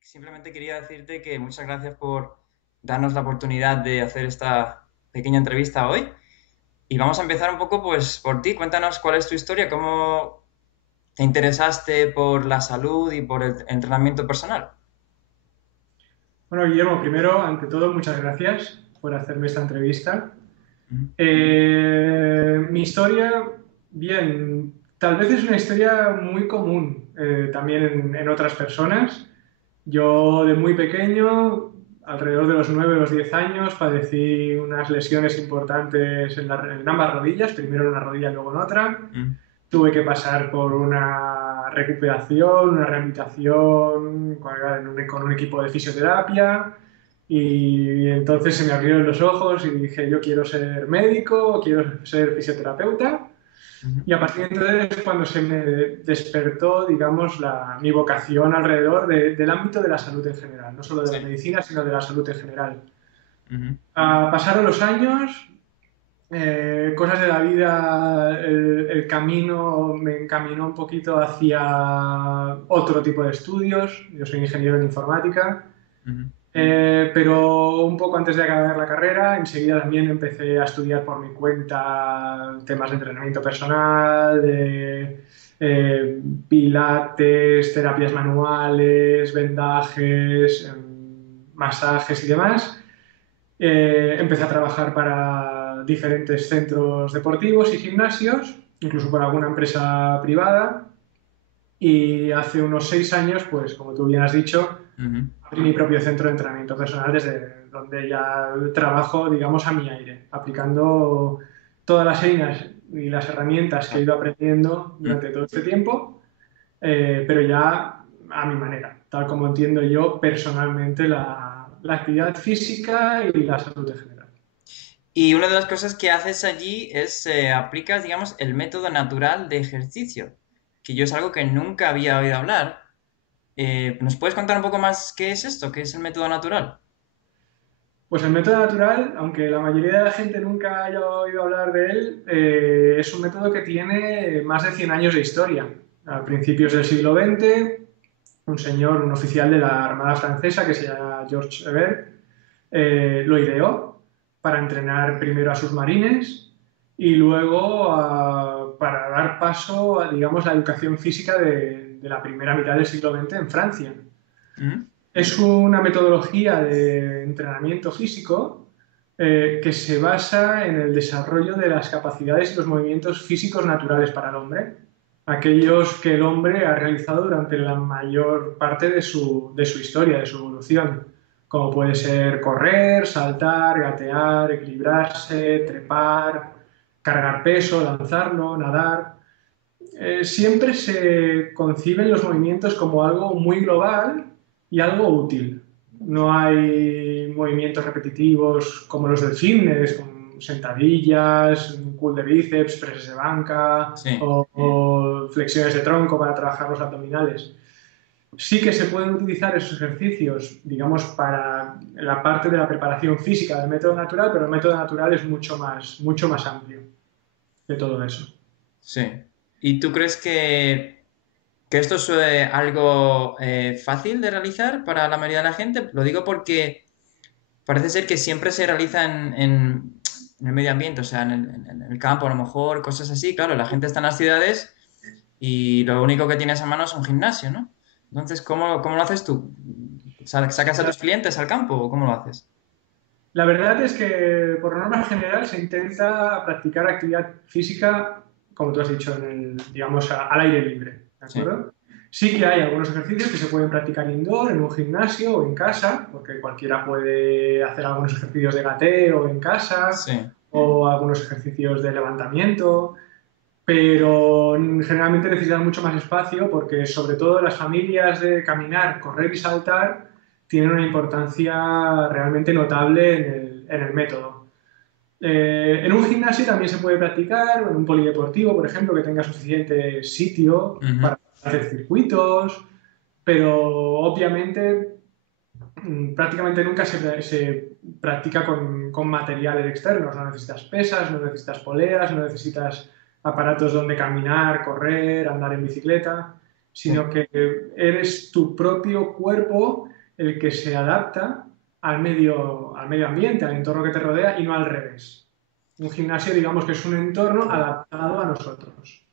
y simplemente quería decirte que muchas gracias por darnos la oportunidad de hacer esta pequeña entrevista hoy. Y vamos a empezar un poco pues por ti. Cuéntanos cuál es tu historia, cómo te interesaste por la salud y por el entrenamiento personal. Bueno, Guillermo, primero, ante todo, muchas gracias por hacerme esta entrevista. Ujú. Mi historia, bien, tal vez es una historia muy común también en otras personas. Yo de muy pequeño, alrededor de los 9 o los 10 años, padecí unas lesiones importantes en ambas rodillas, primero en una rodilla y luego en otra. Mm. Tuve que pasar por una recuperación, una rehabilitación con un equipo de fisioterapia y entonces se me abrieron los ojos y dije yo quiero ser médico, quiero ser fisioterapeuta Ujú. y a partir de entonces es cuando se me despertó, digamos, mi vocación alrededor del ámbito de la salud en general, no solo de Sí. la medicina, sino de la salud en general. Ujú. Pasaron los años, cosas de la vida, el camino me encaminó un poquito hacia otro tipo de estudios. Yo soy ingeniero en informática, Ujú. pero un poco antes de acabar la carrera, enseguida también empecé a estudiar por mi cuenta temas de entrenamiento personal, de pilates, terapias manuales, vendajes, masajes y demás. Empecé a trabajar para diferentes centros deportivos y gimnasios, incluso para alguna empresa privada. Y hace unos 6 años, pues como tú bien has dicho, Ujú. abrí mi propio centro de entrenamiento personal desde donde ya trabajo, digamos, a mi aire, aplicando todas las señas y las herramientas que he Ah. ido aprendiendo Mm. durante todo este tiempo, pero ya a mi manera, tal como entiendo yo personalmente la actividad física y la salud en general. Y una de las cosas que haces allí es aplicas, digamos, el método natural de ejercicio, que yo es algo que nunca había oído hablar. ¿Nos puedes contar un poco más qué es esto? ¿Qué es el método natural? Pues el método natural, aunque la mayoría de la gente nunca haya oído hablar de él, es un método que tiene más de 100 años de historia. A principios del siglo XX, un señor, un oficial de la Armada Francesa que se llama Georges Hébert, lo ideó para entrenar primero a sus marines y luego para dar paso a, digamos, la educación física de la primera mitad del siglo XX en Francia. Ujú. Es una metodología de entrenamiento físico que se basa en el desarrollo de las capacidades y los movimientos físicos naturales para el hombre, aquellos que el hombre ha realizado durante la mayor parte de su historia, de su evolución, como puede ser correr, saltar, gatear, equilibrarse, trepar, cargar peso, lanzarlo, nadar. Siempre se conciben los movimientos como algo muy global y algo útil. No hay movimientos repetitivos como los del fitness, con sentadillas, curl de bíceps, presses de banca Sí. o flexiones de tronco para trabajar los abdominales. Sí que se pueden utilizar esos ejercicios, digamos, para la parte de la preparación física del método natural, pero el método natural es mucho más amplio que todo eso. Sí. ¿Y tú crees que esto es algo fácil de realizar para la mayoría de la gente? Lo digo porque parece ser que siempre se realiza en el medio ambiente, o sea, en el campo a lo mejor, cosas así. Claro, la gente está en las ciudades y lo único que tienes a mano es un gimnasio, ¿no? Entonces, ¿cómo lo haces tú? ¿Sacas a tus clientes al campo o cómo lo haces? La verdad es que por norma general se intenta practicar actividad física, como tú has dicho, digamos, al aire libre, ¿de Sí. acuerdo? Sí que hay algunos ejercicios que se pueden practicar indoor, en un gimnasio o en casa, porque cualquiera puede hacer algunos ejercicios de gateo en casa Sí. o algunos ejercicios de levantamiento, pero generalmente necesitan mucho más espacio porque sobre todo las familias de caminar, correr y saltar tienen una importancia realmente notable en el método. En un gimnasio también se puede practicar, o en un polideportivo, por ejemplo, que tenga suficiente sitio Ujú. para hacer circuitos, pero obviamente prácticamente nunca se practica con materiales externos. No necesitas pesas, no necesitas poleas, no necesitas aparatos donde caminar, correr, andar en bicicleta. sino que eres tu propio cuerpo el que se adapta al medio ambiente, al entorno que te rodea y no al revés. Un gimnasio, digamos que es un entorno adaptado a nosotros.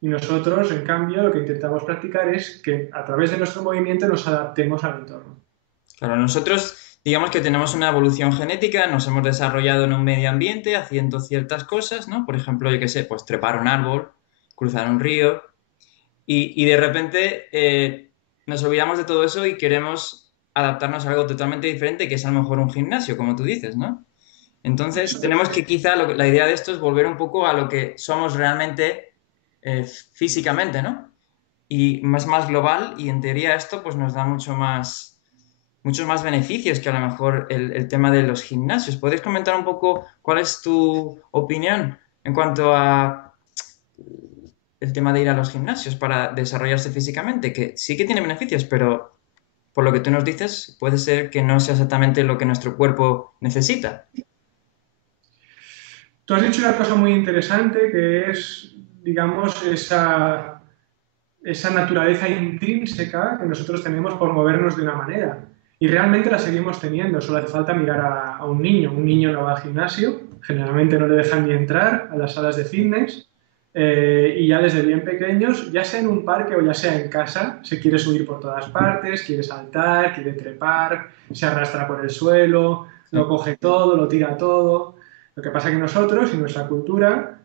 Y nosotros, en cambio, lo que intentamos practicar es que a través de nuestro movimiento nos adaptemos al entorno. Claro, nosotros digamos que tenemos una evolución genética, nos hemos desarrollado en un medio ambiente haciendo ciertas cosas, ¿no? Por ejemplo, yo qué sé, pues trepar un árbol, cruzar un río, y de repente nos olvidamos de todo eso y queremos adaptarnos a algo totalmente diferente, que es a lo mejor un gimnasio, como tú dices, ¿no? Entonces, tenemos que quizá, la idea de esto es volver un poco a lo que somos realmente físicamente, ¿no? Y más global, y en teoría esto pues nos da muchos más beneficios que a lo mejor el tema de los gimnasios. ¿Podrías comentar un poco cuál es tu opinión en cuanto a el tema de ir a los gimnasios para desarrollarse físicamente? Que sí que tiene beneficios, pero por lo que tú nos dices, puede ser que no sea exactamente lo que nuestro cuerpo necesita. Tú has dicho una cosa muy interesante que es, digamos, esa naturaleza intrínseca que nosotros tenemos por movernos de una manera. Y realmente la seguimos teniendo, solo hace falta mirar a un niño. Un niño no va al gimnasio, generalmente no le dejan ni entrar a las salas de fitness, y ya desde bien pequeños, ya sea en un parque o ya sea en casa, se quiere subir por todas partes, quiere saltar, quiere trepar, se arrastra por el suelo, lo coge todo, lo tira todo. Lo que pasa es que nosotros y nuestra cultura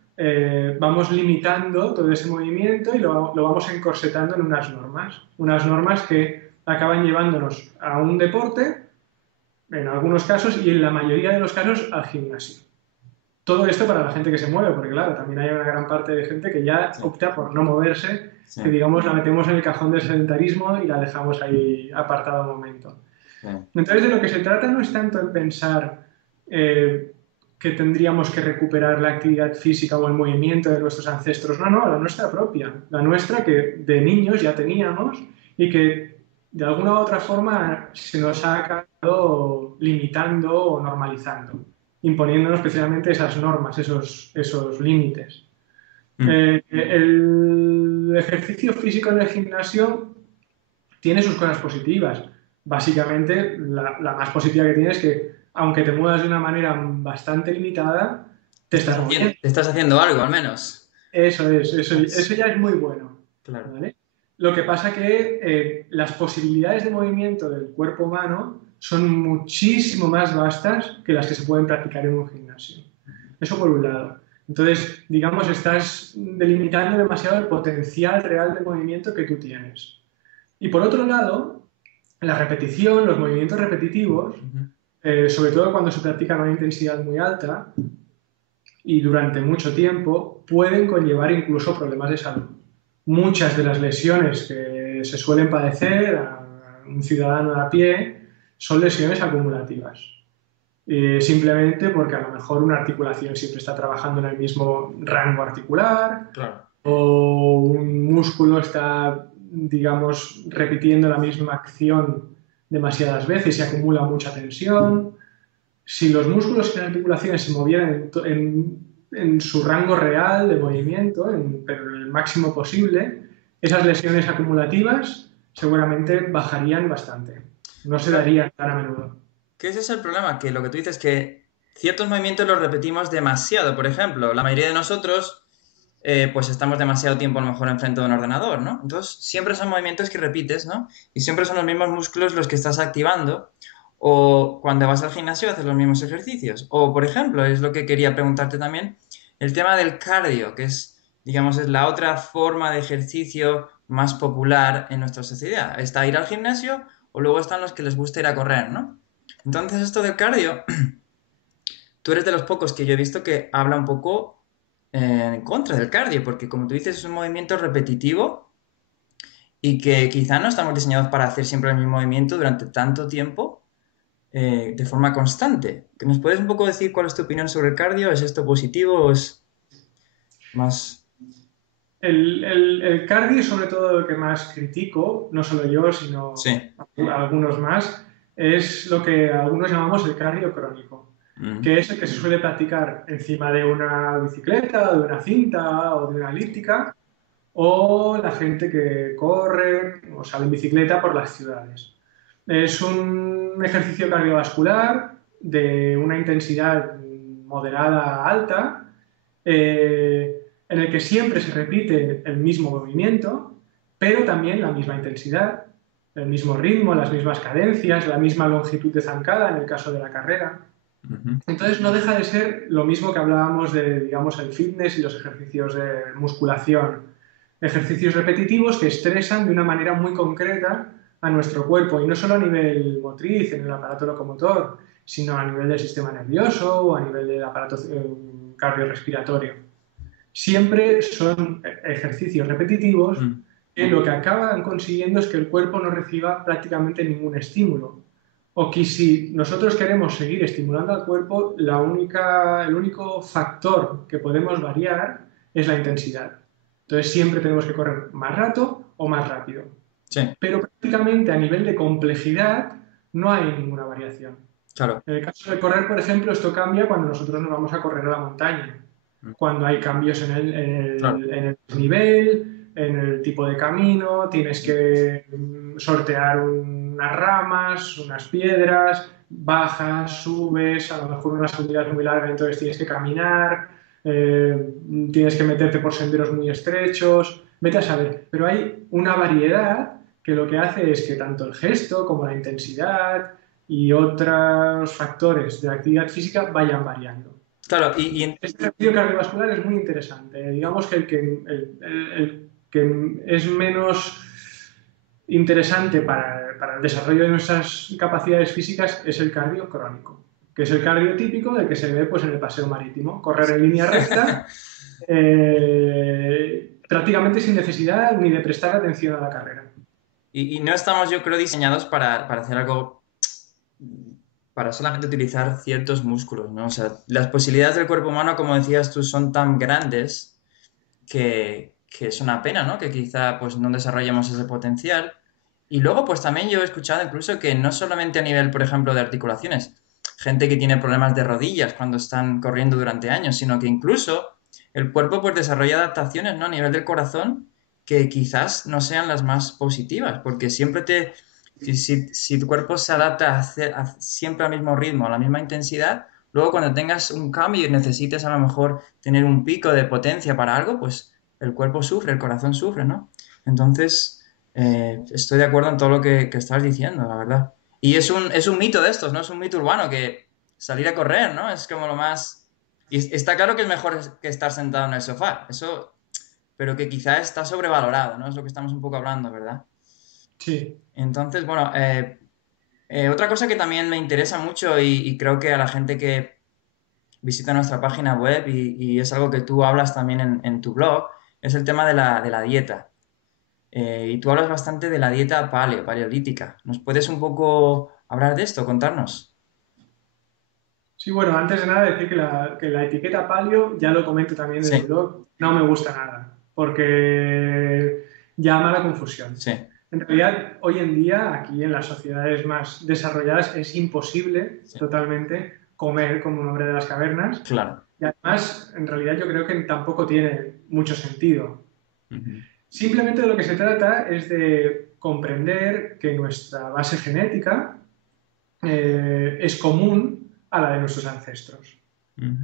vamos limitando todo ese movimiento y lo vamos encorsetando en unas normas que acaban llevándonos a un deporte, en algunos casos y en la mayoría de los casos al gimnasio. Todo esto para la gente que se mueve, porque claro, también hay una gran parte de gente que ya Sí, opta por no moverse, sí, que digamos la metemos en el cajón del sedentarismo y la dejamos ahí apartada un momento. sí. Entonces de lo que se trata no es tanto en pensar que tendríamos que recuperar la actividad física o el movimiento de nuestros ancestros, no, no, la nuestra propia, la nuestra que de niños ya teníamos y que de alguna u otra forma se nos ha acabado limitando o normalizando, imponiéndonos especialmente esas normas, esos límites. Mm. El ejercicio físico en el gimnasio tiene sus cosas positivas. Básicamente, la más positiva que tiene es que, aunque te muevas de una manera bastante limitada, te estás moviendo. Te estás haciendo algo, al menos. Eso ya es muy bueno. Claro. ¿Vale? Lo que pasa que las posibilidades de movimiento del cuerpo humano son muchísimo más vastas que las que se pueden practicar en un gimnasio. Eso por un lado. Entonces, digamos, estás delimitando demasiado el potencial real de movimiento que tú tienes. Y por otro lado, la repetición, los movimientos repetitivos, Ujú. sobre todo cuando se practican a una intensidad muy alta y durante mucho tiempo, pueden conllevar incluso problemas de salud. Muchas de las lesiones que se suelen padecer a un ciudadano de a pie son lesiones acumulativas. Simplemente porque a lo mejor una articulación siempre está trabajando en el mismo rango articular, Claro. o un músculo está, digamos, repitiendo la misma acción demasiadas veces y acumula mucha tensión. Si los músculos y las articulaciones se movieran en su rango real de movimiento, pero en el máximo posible, esas lesiones acumulativas seguramente bajarían bastante. No se darían tan a menudo. Que ese es el problema, que lo que tú dices que ciertos movimientos los repetimos demasiado. Por ejemplo, la mayoría de nosotros pues estamos demasiado tiempo a lo mejor enfrente de un ordenador, ¿no? Entonces siempre son movimientos que repites, ¿no? Y siempre son los mismos músculos los que estás activando. O cuando vas al gimnasio haces los mismos ejercicios. O, por ejemplo, es lo que quería preguntarte también, el tema del cardio, que es, digamos, es la otra forma de ejercicio más popular en nuestra sociedad. Está ir al gimnasio o luego están los que les gusta ir a correr, ¿no? Entonces, esto del cardio, tú eres de los pocos que yo he visto que habla un poco en contra del cardio, porque como tú dices, es un movimiento repetitivo y que quizá no estamos diseñados para hacer siempre el mismo movimiento durante tanto tiempo de forma constante. ¿Nos puedes un poco decir cuál es tu opinión sobre el cardio? ¿Es esto positivo o es más... El cardio, sobre todo lo que más critico, no solo yo, sino Sí. algunos más, es lo que algunos llamamos el cardio crónico, Mm. que es el que se suele practicar encima de una bicicleta, o de una cinta o de una elíptica, o la gente que corre o sale en bicicleta por las ciudades. Es un ejercicio cardiovascular de una intensidad moderada a alta, en el que siempre se repite el mismo movimiento, pero también la misma intensidad, el mismo ritmo, las mismas cadencias, la misma longitud de zancada en el caso de la carrera. Entonces no deja de ser lo mismo que hablábamos de, digamos, el fitness y los ejercicios de musculación. Ejercicios repetitivos que estresan de una manera muy concreta a nuestro cuerpo, y no solo a nivel motriz, en el aparato locomotor, sino a nivel del sistema nervioso o a nivel del aparato cardiorrespiratorio. Siempre son ejercicios repetitivos que lo que acaban consiguiendo es que el cuerpo no reciba prácticamente ningún estímulo. O que si nosotros queremos seguir estimulando al cuerpo, el único factor que podemos variar es la intensidad. Entonces siempre tenemos que correr más rato o más rápido. Sí, Pero prácticamente a nivel de complejidad no hay ninguna variación. claro. En el caso de correr, por ejemplo, esto cambia cuando nosotros nos vamos a correr a la montaña, cuando hay cambios Claro. en el nivel, en el tipo de camino, tienes que sortear unas ramas, unas piedras, bajas, subes, a lo mejor una subida es muy larga, entonces tienes que caminar, tienes que meterte por senderos muy estrechos, vete a saber. Pero hay una variedad que lo que hace es que tanto el gesto como la intensidad y otros factores de la actividad física vayan variando. Claro, Este ejercicio cardiovascular es muy interesante. Digamos que el que es menos interesante para el desarrollo de nuestras capacidades físicas es el cardio crónico, que es el cardio típico del que se ve pues, en el paseo marítimo. Correr en línea recta, prácticamente sin necesidad ni de prestar atención a la carrera. y no estamos, yo creo, diseñados para hacer algo, para solamente utilizar ciertos músculos, ¿no? O sea, las posibilidades del cuerpo humano, como decías tú, son tan grandes que es una pena, ¿no? Que quizá pues no desarrollemos ese potencial. Y luego, pues también yo he escuchado incluso que no solamente a nivel, por ejemplo, de articulaciones, gente que tiene problemas de rodillas cuando están corriendo durante años, sino que incluso el cuerpo pues desarrolla adaptaciones, ¿no? A nivel del corazón que quizás no sean las más positivas, porque siempre si tu cuerpo se adapta siempre al mismo ritmo, a la misma intensidad, luego cuando tengas un cambio y necesites a lo mejor tener un pico de potencia para algo, pues el cuerpo sufre, el corazón sufre, ¿no? Entonces, estoy de acuerdo en todo lo que estás diciendo, la verdad. Y es un mito de estos, ¿no? Es un mito urbano que salir a correr, ¿no? Es como lo más... Y está claro que es mejor que estar sentado en el sofá, eso, pero que quizá está sobrevalorado, ¿no? Es lo que estamos un poco hablando, ¿verdad? Sí. Entonces, bueno, otra cosa que también me interesa mucho y creo que a la gente que visita nuestra página web y es algo que tú hablas también en tu blog, es el tema de la dieta. Y tú hablas bastante de la dieta paleolítica. ¿Nos puedes un poco hablar de esto, contarnos? Sí, bueno, antes de nada decir que la etiqueta paleo, ya lo comento también en el Sí, blog, no me gusta nada, porque llama a la confusión. sí, En realidad, hoy en día, aquí en las sociedades más desarrolladas, es imposible sí, totalmente comer como un hombre de las cavernas. claro. Y además, en realidad yo creo que tampoco tiene mucho sentido. Ujú. Simplemente de lo que se trata es de comprender que nuestra base genética es común a la de nuestros ancestros. Ujú.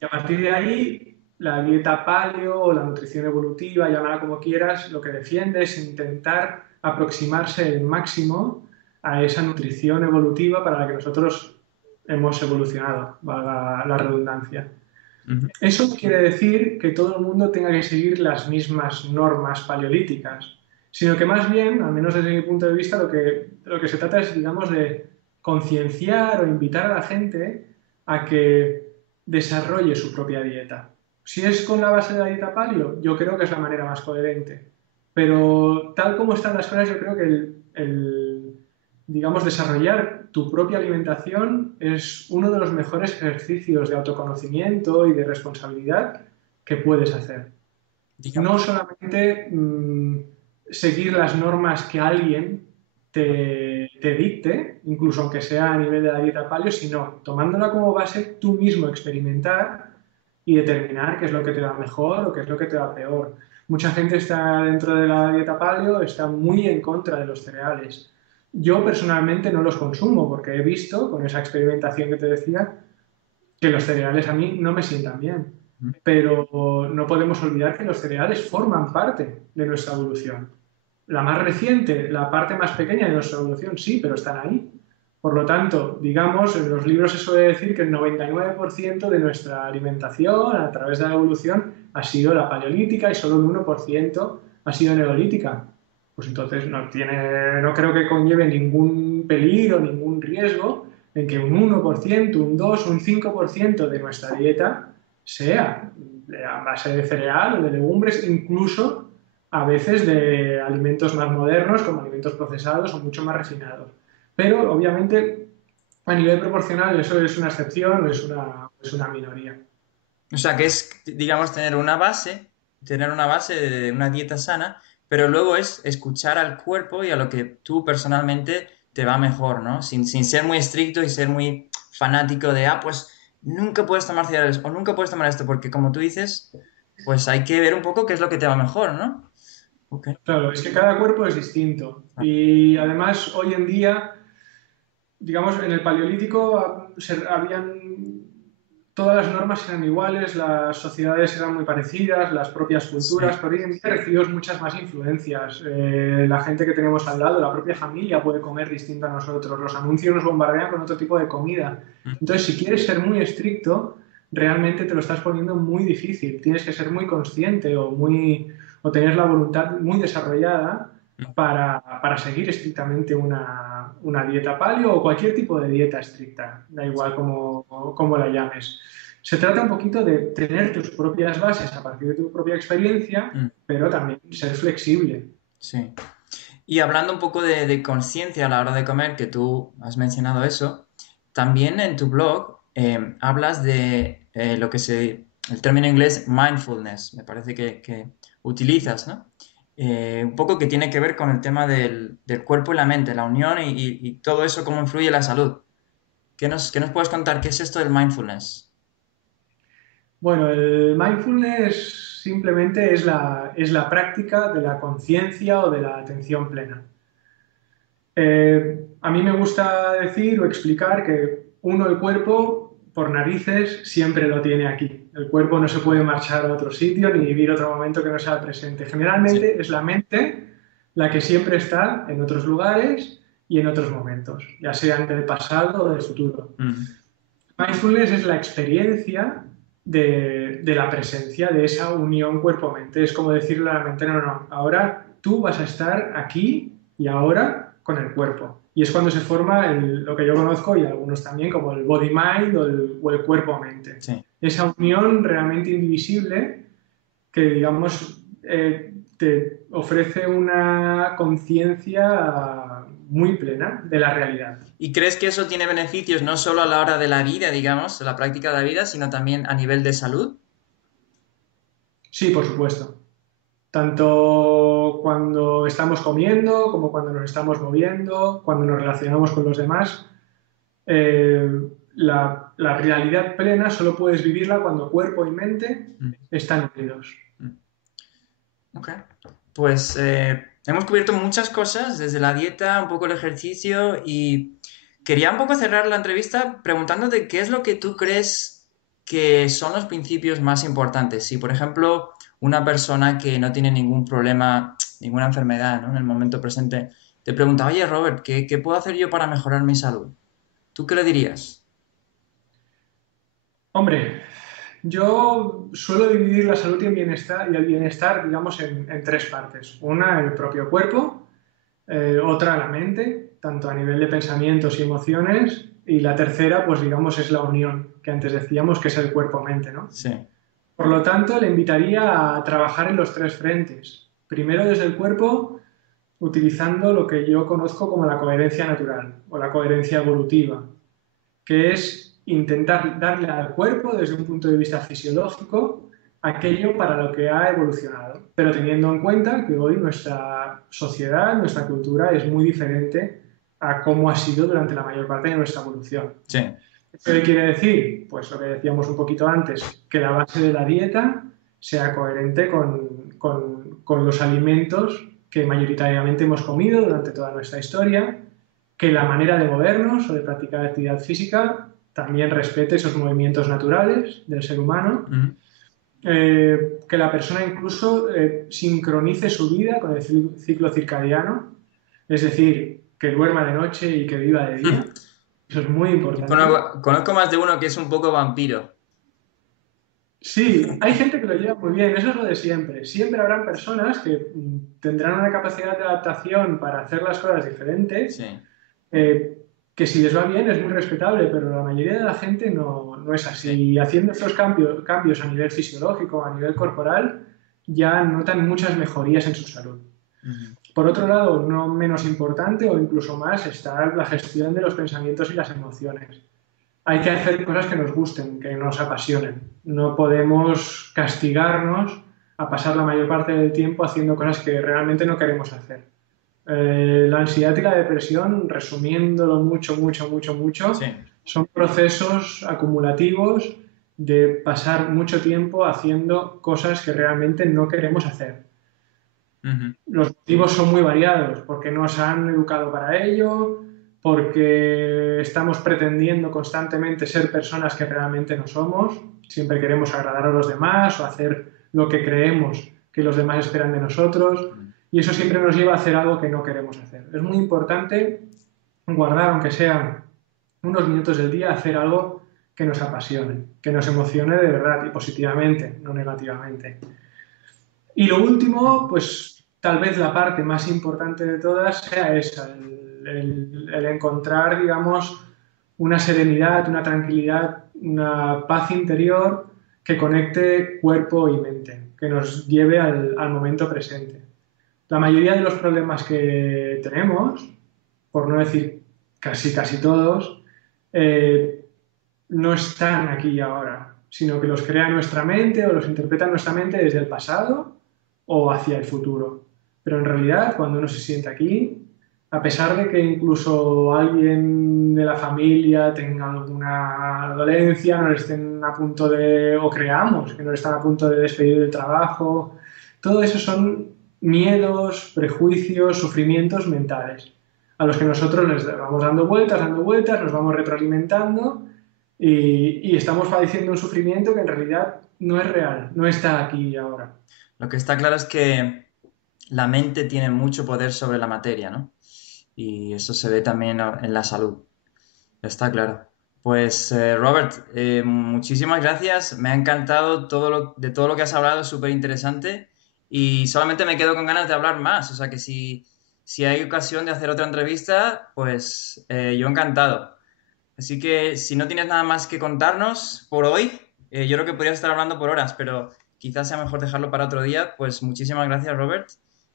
Y a partir de ahí, la dieta paleo o la nutrición evolutiva, llámala como quieras, lo que defiende es intentar aproximarse el máximo a esa nutrición evolutiva para la que nosotros hemos evolucionado, valga la redundancia. Ujú. Eso quiere decir que todo el mundo tenga que seguir las mismas normas paleolíticas, sino que más bien, al menos desde mi punto de vista, lo que se trata es, digamos, de concienciar o invitar a la gente a que desarrolle su propia dieta. Si es con la base de la dieta paleo, yo creo que es la manera más coherente. Pero tal como están las cosas, yo creo que digamos, desarrollar tu propia alimentación es uno de los mejores ejercicios de autoconocimiento y de responsabilidad que puedes hacer. Digamos, No solamente seguir las normas que alguien te dicte, incluso aunque sea a nivel de la dieta paleo, sino tomándola como base tú mismo experimentar y determinar qué es lo que te va mejor o qué es lo que te va peor. Mucha gente está dentro de la dieta paleo, está muy en contra de los cereales. Yo personalmente no los consumo porque he visto, con esa experimentación que te decía, que los cereales a mí no me sientan bien. Pero no podemos olvidar que los cereales forman parte de nuestra evolución. La más reciente, la parte más pequeña de nuestra evolución, sí, pero están ahí. Por lo tanto, digamos, en los libros se suele decir que el 99% de nuestra alimentación a través de la evolución ha sido la paleolítica y solo el 1% ha sido neolítica. Pues entonces no creo que conlleve ningún peligro, ningún riesgo en que un 1%, un 2, un 5% de nuestra dieta sea a base de cereal o de legumbres, incluso a veces de alimentos más modernos, como alimentos procesados o mucho más refinados. Pero obviamente a nivel proporcional eso es una excepción o es una minoría. O sea, que es, digamos, tener una base de una dieta sana, pero luego es escuchar al cuerpo y a lo que tú personalmente te va mejor, ¿no? Sin ser muy estricto y ser muy fanático de, pues nunca puedes tomar cereales o nunca puedes tomar esto, porque como tú dices, pues hay que ver un poco qué es lo que te va mejor, ¿no? Ok. Claro, es que cada cuerpo es distinto y además hoy en día, digamos, en el paleolítico habían todas las normas eran iguales, las sociedades eran muy parecidas, las propias Sí. culturas, pero hoy en día recibimos muchas más influencias. La gente que tenemos al lado, la propia familia puede comer distinto a nosotros, los anuncios nos bombardean con otro tipo de comida. Mm. Entonces, si quieres ser muy estricto, realmente te lo estás poniendo muy difícil. Tienes que ser muy consciente o tener la voluntad muy desarrollada para seguir estrictamente una dieta paleo o cualquier tipo de dieta estricta, da igual cómo la llames. Se trata un poquito de tener tus propias bases a partir de tu propia experiencia, Mm. pero también ser flexible. Sí. Y hablando un poco de conciencia a la hora de comer, que tú has mencionado eso, también en tu blog hablas de el término inglés mindfulness, me parece que utilizas, ¿no? Un poco que tiene que ver con el tema del cuerpo y la mente, la unión y todo eso, cómo influye en la salud. ¿Qué nos puedes contar? ¿Qué es esto del mindfulness? Bueno, el mindfulness simplemente es la práctica de la conciencia o de la atención plena. A mí me gusta decir o explicar que uno, el cuerpo, por narices, siempre lo tiene aquí. El cuerpo no se puede marchar a otro sitio ni vivir otro momento que no sea el presente. Sí. Generalmente es la mente la que siempre está en otros lugares y en otros momentos, ya sean del pasado o del futuro. Mm. Mindfulness es la experiencia de la presencia, de esa unión cuerpo-mente. Es como decirle a la mente, no, no, ahora tú vas a estar aquí y ahora con el cuerpo. Y es cuando se forma lo que yo conozco y algunos también como el body-mind o el cuerpo-mente. Sí. Esa unión realmente indivisible que, digamos, te ofrece una conciencia muy plena de la realidad. ¿Y crees que eso tiene beneficios no solo a la hora de la vida, digamos, de la práctica de la vida, sino también a nivel de salud? Sí, por supuesto. Tanto cuando estamos comiendo como cuando nos estamos moviendo, cuando nos relacionamos con los demás. Eh, la realidad plena solo puedes vivirla cuando cuerpo y mente Mm. están unidos. Mm. Ok. Pues hemos cubierto muchas cosas, desde la dieta, un poco el ejercicio y quería un poco cerrar la entrevista preguntándote qué es lo que tú crees que son los principios más importantes. Si, por ejemplo, una persona que no tiene ningún problema, ninguna enfermedad, ¿no? En el momento presente, te pregunta, oye, Robert, ¿qué puedo hacer yo para mejorar mi salud? ¿Tú qué le dirías? Hombre, yo suelo dividir la salud y el bienestar, digamos, en tres partes. Una, el propio cuerpo, otra, la mente, tanto a nivel de pensamientos y emociones, y la tercera, pues digamos, es la unión, que antes decíamos que es el cuerpo-mente, ¿no? Sí. Por lo tanto, le invitaría a trabajar en los tres frentes. Primero desde el cuerpo, utilizando lo que yo conozco como la coherencia natural o la coherencia evolutiva, que es intentar darle al cuerpo, desde un punto de vista fisiológico, aquello para lo que ha evolucionado, pero teniendo en cuenta que hoy nuestra sociedad, nuestra cultura es muy diferente a cómo ha sido durante la mayor parte de nuestra evolución. Sí. ¿Qué quiere decir? Pues lo que decíamos un poquito antes, que la base de la dieta sea coherente con los alimentos que mayoritariamente hemos comido durante toda nuestra historia, que la manera de movernos o de practicar actividad física también respete esos movimientos naturales del ser humano, Ujú. que la persona incluso sincronice su vida con el ciclo circadiano, es decir, que duerma de noche y que viva de día. Eso es muy Yo importante. conozco más de uno que es un poco vampiro. Sí, hay gente que lo lleva muy bien, eso es lo de siempre. Siempre habrán personas que tendrán una capacidad de adaptación para hacer las cosas diferente, Sí, eh, que si les va bien es muy respetable, pero la mayoría de la gente no es sí. así. Y haciendo estos cambios a nivel fisiológico, a nivel corporal, ya notan muchas mejorías en su salud. Ujú. Por otro lado, no menos importante o incluso más, está la gestión de los pensamientos y las emociones. Hay que hacer cosas que nos gusten, que nos apasionen. No podemos castigarnos a pasar la mayor parte del tiempo haciendo cosas que realmente no queremos hacer. La ansiedad y la depresión, resumiéndolo mucho, mucho, mucho, Sí. mucho, son procesos acumulativos de pasar mucho tiempo haciendo cosas que realmente no queremos hacer. Ujú. Los motivos son muy variados, porque nos han educado para ello, porque estamos pretendiendo constantemente ser personas que realmente no somos, siempre queremos agradar a los demás o hacer lo que creemos que los demás esperan de nosotros, y eso siempre nos lleva a hacer algo que no queremos hacer. Es muy importante guardar, aunque sean unos minutos del día, hacer algo que nos apasione, que nos emocione de verdad y positivamente, no negativamente. Y lo último, pues tal vez la parte más importante de todas sea esa, el encontrar, digamos, una serenidad, una tranquilidad, una paz interior que conecte cuerpo y mente, que nos lleve al momento presente. La mayoría de los problemas que tenemos, por no decir casi todos, eh, no están aquí y ahora, sino que los crea nuestra mente o los interpreta nuestra mente desde el pasado o hacia el futuro. Pero en realidad, cuando uno se siente aquí, a pesar de que incluso alguien de la familia tenga alguna dolencia, no le estén a punto de, o creamos que no le están a punto de despedir del trabajo, todo eso son miedos, prejuicios, sufrimientos mentales, a los que nosotros les vamos dando vueltas, nos vamos retroalimentando y estamos padeciendo un sufrimiento que en realidad no es real, no está aquí y ahora. Lo que está claro es que la mente tiene mucho poder sobre la materia, ¿no? Y eso se ve también en la salud. Está claro. Pues Robert, muchísimas gracias. Me ha encantado de todo lo que has hablado, es súper interesante. Y solamente me quedo con ganas de hablar más. O sea que si hay ocasión de hacer otra entrevista, pues yo encantado. Así que si no tienes nada más que contarnos por hoy, yo creo que podrías estar hablando por horas, pero quizás sea mejor dejarlo para otro día. Pues muchísimas gracias, Robert.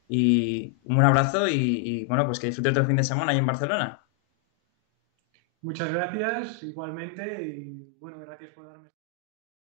Y un abrazo y bueno, pues que disfrutes el fin de semana ahí en Barcelona. Muchas gracias, igualmente, y bueno, gracias por darme